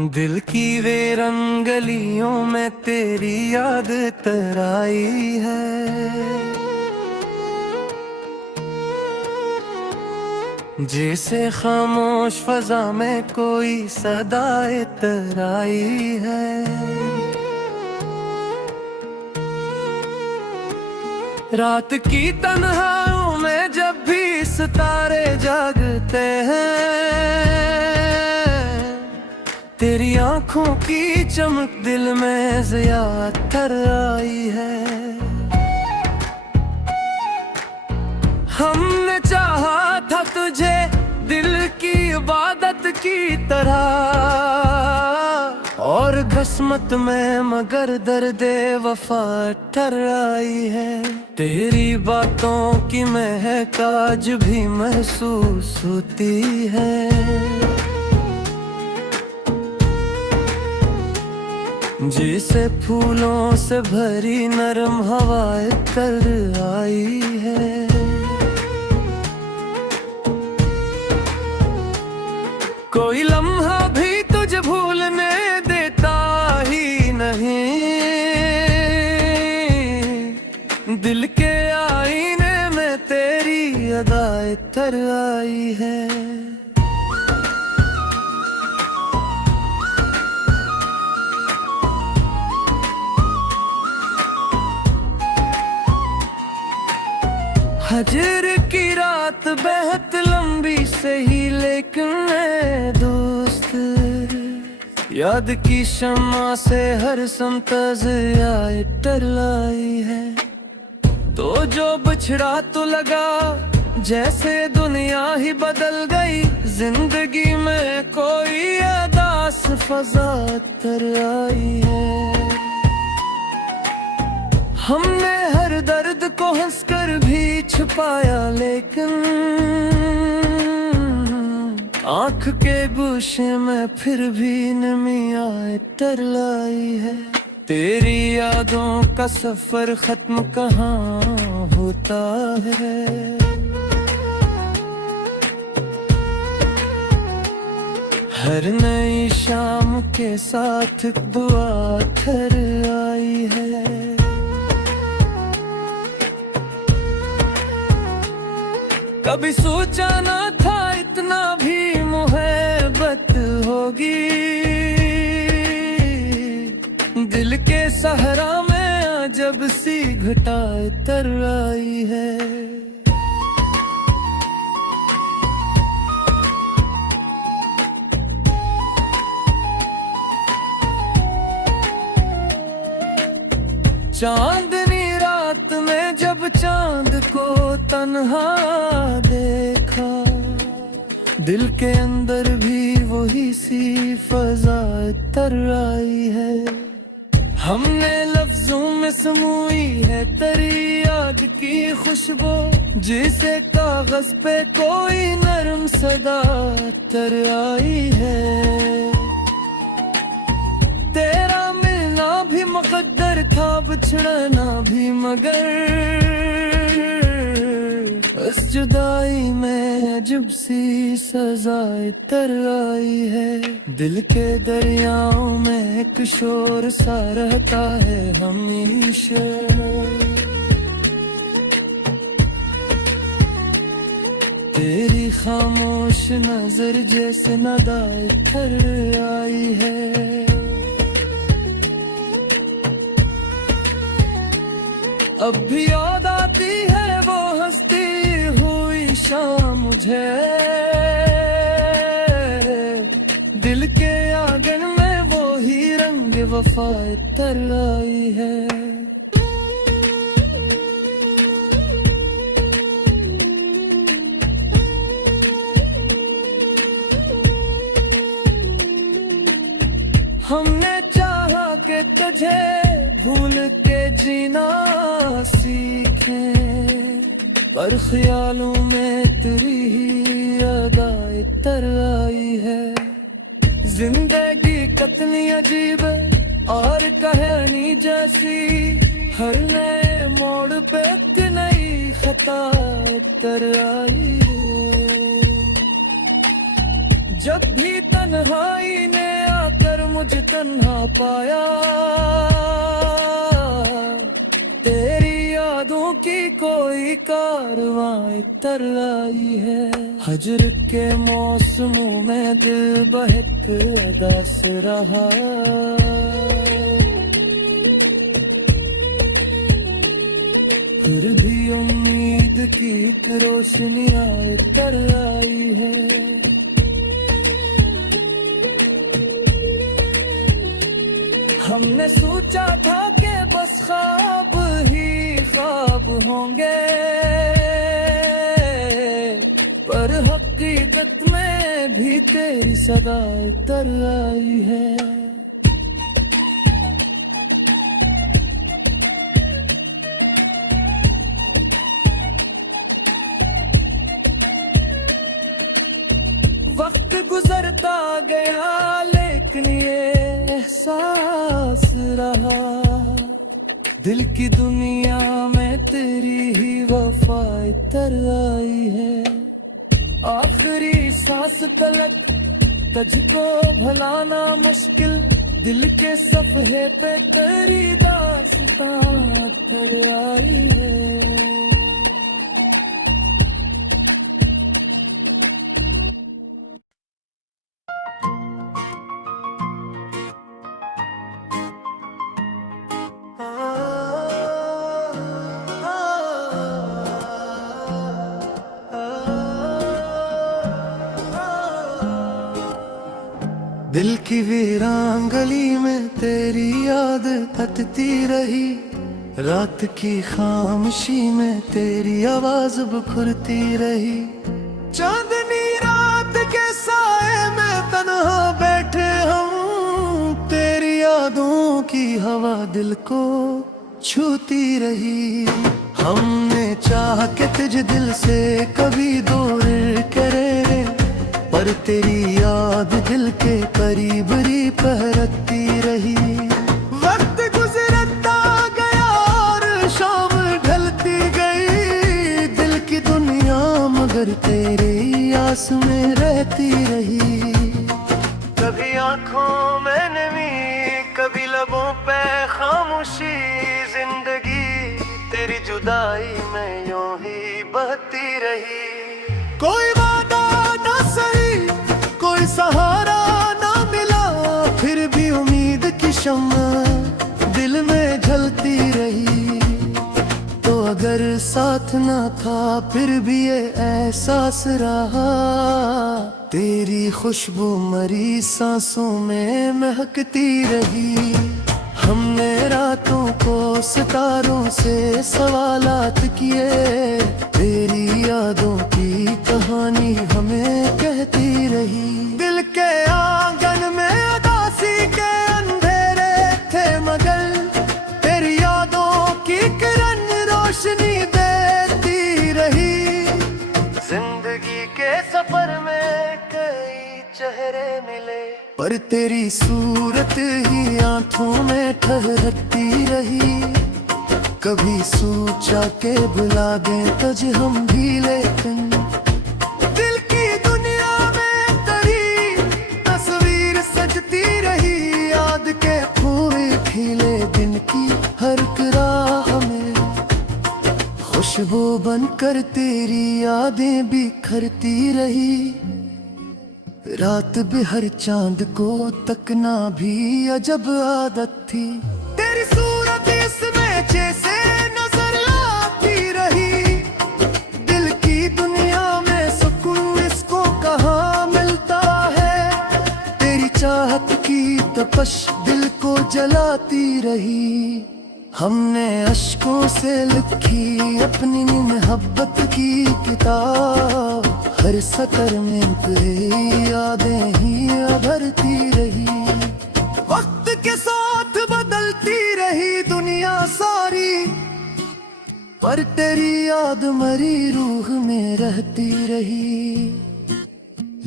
दिल की वे रंगलियों में तेरी याद तराई है, जैसे खामोश फजा में कोई सदाए तराई है। रात की तन्हाइयों में जब भी सितारे जागते हैं, तेरी आंखों की चमक दिल में ज़्यादातर आई है। हमने चाहा था तुझे दिल की इबादत की तरह, और किस्मत में मगर दर्दे वफा ठहराई है। तेरी बातों की महक आज भी महसूस होती है, जैसे फूलों से भरी नरम हवाएं कर आई है। कोई लम्हा भी तुझे भूलने देता ही नहीं, दिल के आईने में तेरी अदाएं तर आई है। हजर की रात बेहद लंबी सही, लेकिन मैं दोस्त याद की शम्मा से हर समतज आए टरलाई है। तो जो बिछड़ा तो लगा जैसे दुनिया ही बदल गई, जिंदगी में कोई अदास फजा तर आई है। हमने हर दर्द को हंसकर भी छुपाया, लेकिन आँख के गोशे में फिर भी नमी आए तर लाई है। तेरी यादों का सफर खत्म कहाँ होता है, हर नई शाम के साथ दुआ कर आई है। कभी सोचा ना था इतना भी मोहब्बत होगी, दिल के सहरा में अजब सी घटाए तर आई है। चांदनी रात में जब चांद को तन्हा देखा, दिल के अंदर भी वही सी फजा तर आई है। हमने लफ्जों में समूई है तेरी याद की खुशबू, जिसे कागज पे कोई नरम सदा तर आई है। तेरा मिलना भी मुकद्दर था, बिछड़ना भी, मगर इस जुदाई में अजब सी सजा तर आई है। दिल के दरियाओं में एक शोर सा रहता है हमेशा, तेरी खामोश नजर जैसे नदाए तर आई है। अब भी याद आती है वो हंसती हुई शाम मुझे, दिल के आंगन में वो ही रंग वफा तर आई है। हमने चाहा कि तुझे भूल के जीना सीखे, पर ख्यालों में तेरी ही अदाएं तर आई है। जिंदगी कितनी अजीब और कहानी जैसी, हर नए मोड़ पे एक नई खता तर आई है। जब भी तन्हाई ने आकर मुझे तन्हा पाया। तेरी यादों की कोई कारवां तर आई है। हजर के मौसमों में दिल बहक उदास रहा। फिर भी उम्मीद की एक रोशनी आए कर आई है। हमने सोचा था कि बस ख्वाब ही ख्वाब होंगे, पर हकीकत में भी तेरी सदा उतर आई है। वक्त गुजरता गया लेकिन ये एहसास रहा। दिल की दुनिया में तेरी ही वफा तर आई है। आखिरी सांस तलक तुझको भुलाना मुश्किल, दिल के सफ़हे पे तेरी दास्तां तर आई है। दिल की वीरान गली में तेरी याद हटती रही। रात की खामोशी में तेरी आवाज बुखरती रही। चांदनी रात के साए में तन्हा बैठे हम, तेरी यादों की हवा दिल को छूती रही। हमने चाह के तुझे दिल से कभी दूर करे, पर तेरी याद दिल के करीब री पहरती रही। वक्त गुजरता गया और शाम ढलती गई, दिल की दुनिया मगर तेरी आस में रहती रही। कभी आंखों में नमी, कभी लबों पे खामोशी, जिंदगी तेरी जुदाई में यूं ही बहती रही। कोई वादा ना सही, कोई सहारा ना मिला, फिर भी उम्मीद की शम्मा दिल में जलती रही। तो अगर साथ ना था फिर भी ये एहसास रहा, तेरी खुशबू मरी सांसों में महकती रही। हमने रातों को सितारों से सवालात किए, तेरी यादों की कहानी हमें कहती रही। दिल के आंगन में उदासी के अंधेरे थे मगर, तेरी यादों की किरण रोशनी देती रही। जिंदगी के सफर में कई चेहरे मिले, पर तेरी सूरत ही आंखों में ठहरती रही। कभी सोचा के बुला दें तुझे हम भी, लेकिन दिल की दुनिया में तेरी तस्वीर सजती रही। याद के फूल खिले दिन की हर राह में, खुशबू बनकर तेरी यादें बिखरती रही। रात बिहर चांद को तकना भी अजब आदत थी, तेरी सूरत इसमें जैसे नजर आती रही। दिल की दुनिया में सुकून इसको कहाँ मिलता है, तेरी चाहत की तपश दिल को जलाती रही। हमने अश्कों से लिखी अपनी मोहब्बत की किताब, हर सतर में तेरी यादें ही भरती रही। वक्त के साथ बदलती रही दुनिया सारी, पर तेरी याद मरी रूह में रहती रही।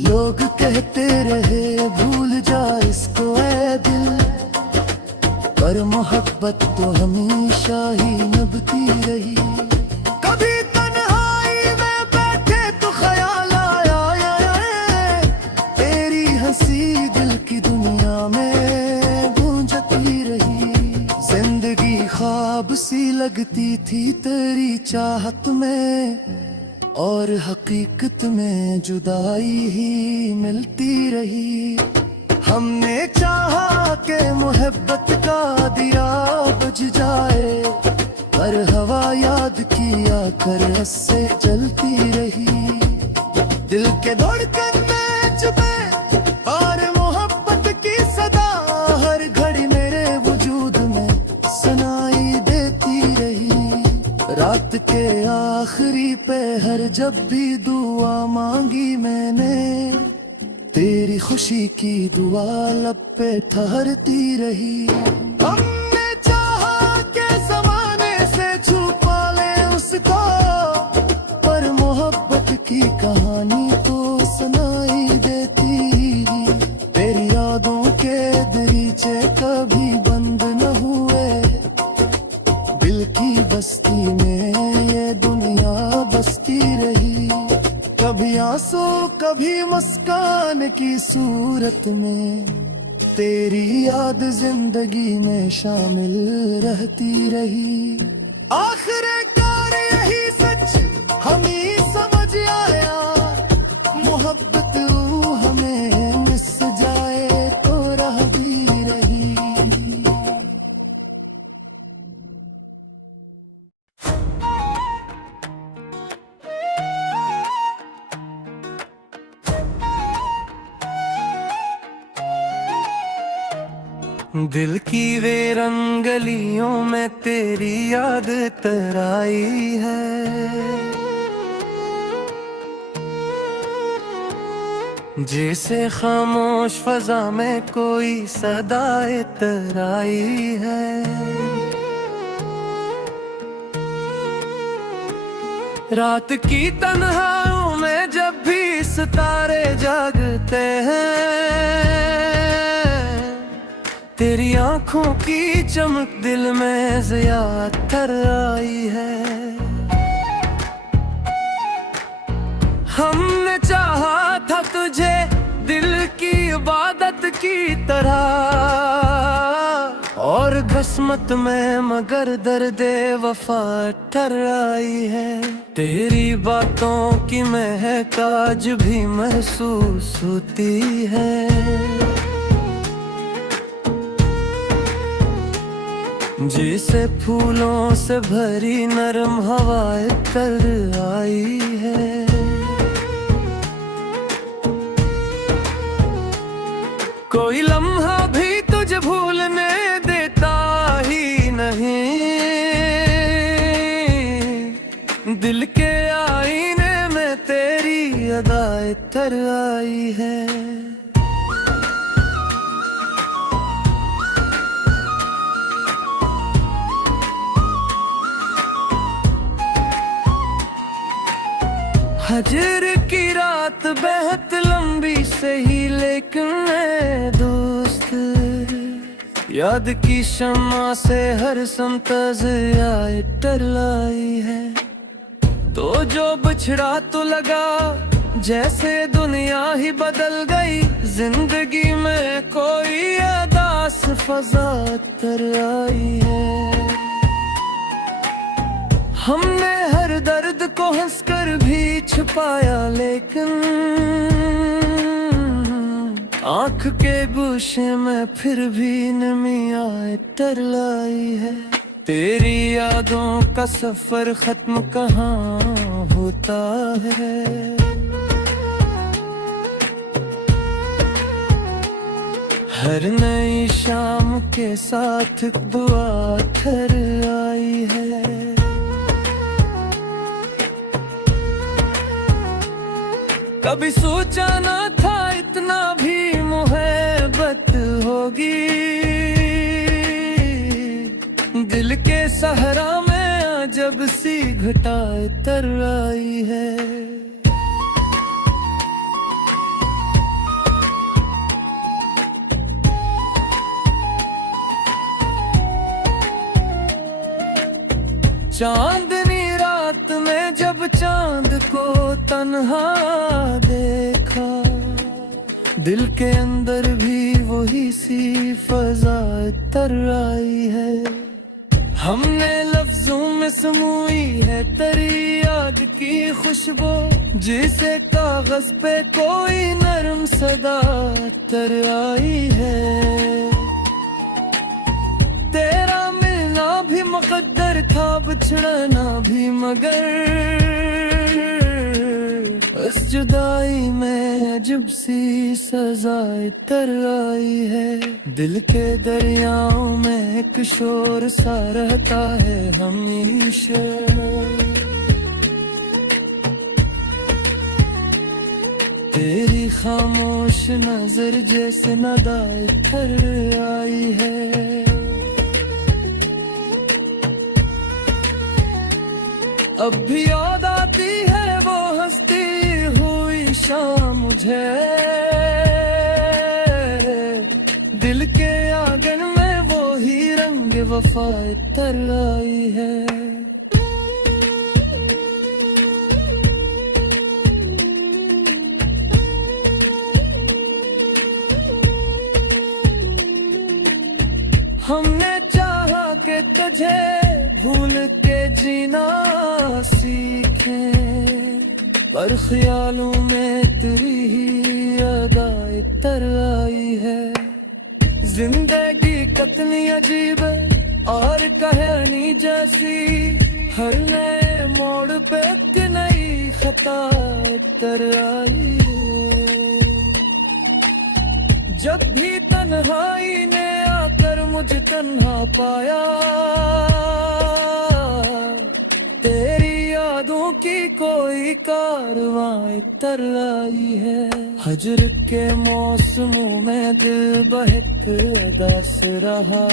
लोग कहते रहे भूल जा इसको ऐ दिल, पर मोहब्बत तो हमेशा ही नभती रही। कभी तन्हाई में बैठे तो ख्याल आया तेरी हंसी दिल की दुनिया में ख्वाब सी लगती थी तेरी चाहत में, और हकीकत में जुदाई ही मिलती रही। हमने चाहा के मोहब्बत का दिया बुझ जाए, पर हवा याद किया कर उससे जलती रही। दिल के धड़कन में चुपे और मोहब्बत की सदा हर घड़ी मेरे वजूद में सुनाई देती रही। रात के आखिरी पहर जब भी दुआ मांगी मैंने, तेरी खुशी की दुआ लब पे ठहरती रही। हमने चाहा के ज़माने से छुपा ले उसको, पर मोहब्बत की कहानी तो सुनाई देती। तेरी यादों के दरीचे कभी बंद न हुए, दिल की बस्ती में ये दुनिया बसती रही। कभी आंसू कभी मुस्कान की सूरत में, तेरी याद जिंदगी में शामिल रहती रही। आखिरकार यही सच हमें समझ आया, मोहब्बत हमें मिस जाए तो रह भी रही। दिल की वे रंगलियों में तेरी याद तराई है, जैसे खामोश फजा में कोई सदाए तराई है। रात की तन्हाइयों में जब भी सितारे जागते हैं, तेरी आंखों की चमक दिल में ज़्यादातर आई है। हमने चाहा था तुझे दिल की इबादत की तरह, और किस्मत में मगर दर्दे वफा ठहराई है। तेरी बातों की महक आज भी महसूस होती है, जैसे फूलों से भरी नरम हवाएं तर आई है। कोई लम्हा भी तुझे भूलने देता ही नहीं, दिल के आईने में तेरी अदाएं तर आई है। हजर की रात बेहद लंबी सही, लेकिन ऐ दोस्त याद की शम्मा से हर समतज आए टरलाई है। तो जो बिछड़ा तो लगा जैसे दुनिया ही बदल गई, जिंदगी में कोई अदास फजा तर आई है। हमने हर दर्द को हंसकर भी छुपाया, लेकिन आँख के गोशे में फिर भी नमी आए टरलाई है। तेरी यादों का सफर खत्म कहाँ होता है, हर नई शाम के साथ दुआ ठहर आई है। कभी सोचा ना था इतना भी मोहब्बत होगी, दिल के सहरा में जब सी घटाए तर आई है। चांदनी रात में जब चांद को तन्हा देखा, दिल के अंदर भी वही सी फजा तर आई है। हमने लफ्जों में समूई है तेरी याद की खुशबू, जिसे कागज पे कोई नरम सदा तर आई है। तेरा मिलना भी मुकद्दर था, बिछड़ना भी, मगर इस जुदाई में अजब सी सजाए तर आई है। दिल के दरियाओं में एक शोर सा रहता है हमेशा, तेरी खामोश नजर जैसे नदाए तर आई है। अब भी याद आती है वो हंसती हुई शाम मुझे, दिल के आंगन में वो ही रंग वफा तर आई है। हमने चाहा कि तुझे भूल के जीना सीखे, पर ख्यालों में तेरी ही अदाए तर आई है। जिंदगी कितनी अजीब और कहानी जैसी, हर नए मोड़ पे एक नई खता तर आई है। जब भी तन्हाई ने आकर मुझे तन्हा पाया, तेरी यादों की कोई कारवां तर आई है। हजर के मौसमों में दिल बहक उदास रहा,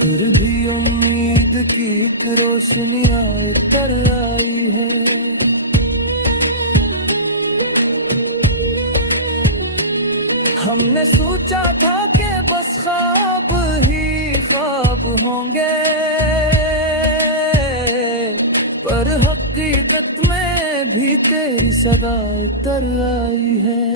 फिर भी उम्मीद की एक रोशनी आए तर आई है। हमने सोचा था कि बस ख्वाब ही ख्वाब होंगे, पर हकीकत में भी तेरी सदा तर आई है।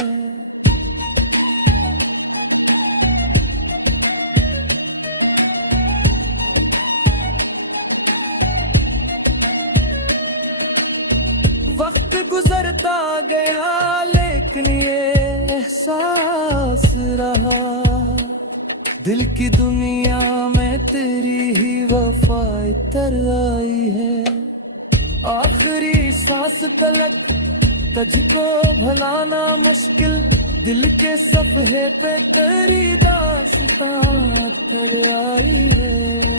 वक्त गुजरता गया लेकिन ये एहसास रहा, दिल की दुनिया में तेरी ही वफा तर आई है। आखिरी सांस तलक तुझको भुलाना मुश्किल, दिल के सफहे पे तेरी दास्तां तर आई है।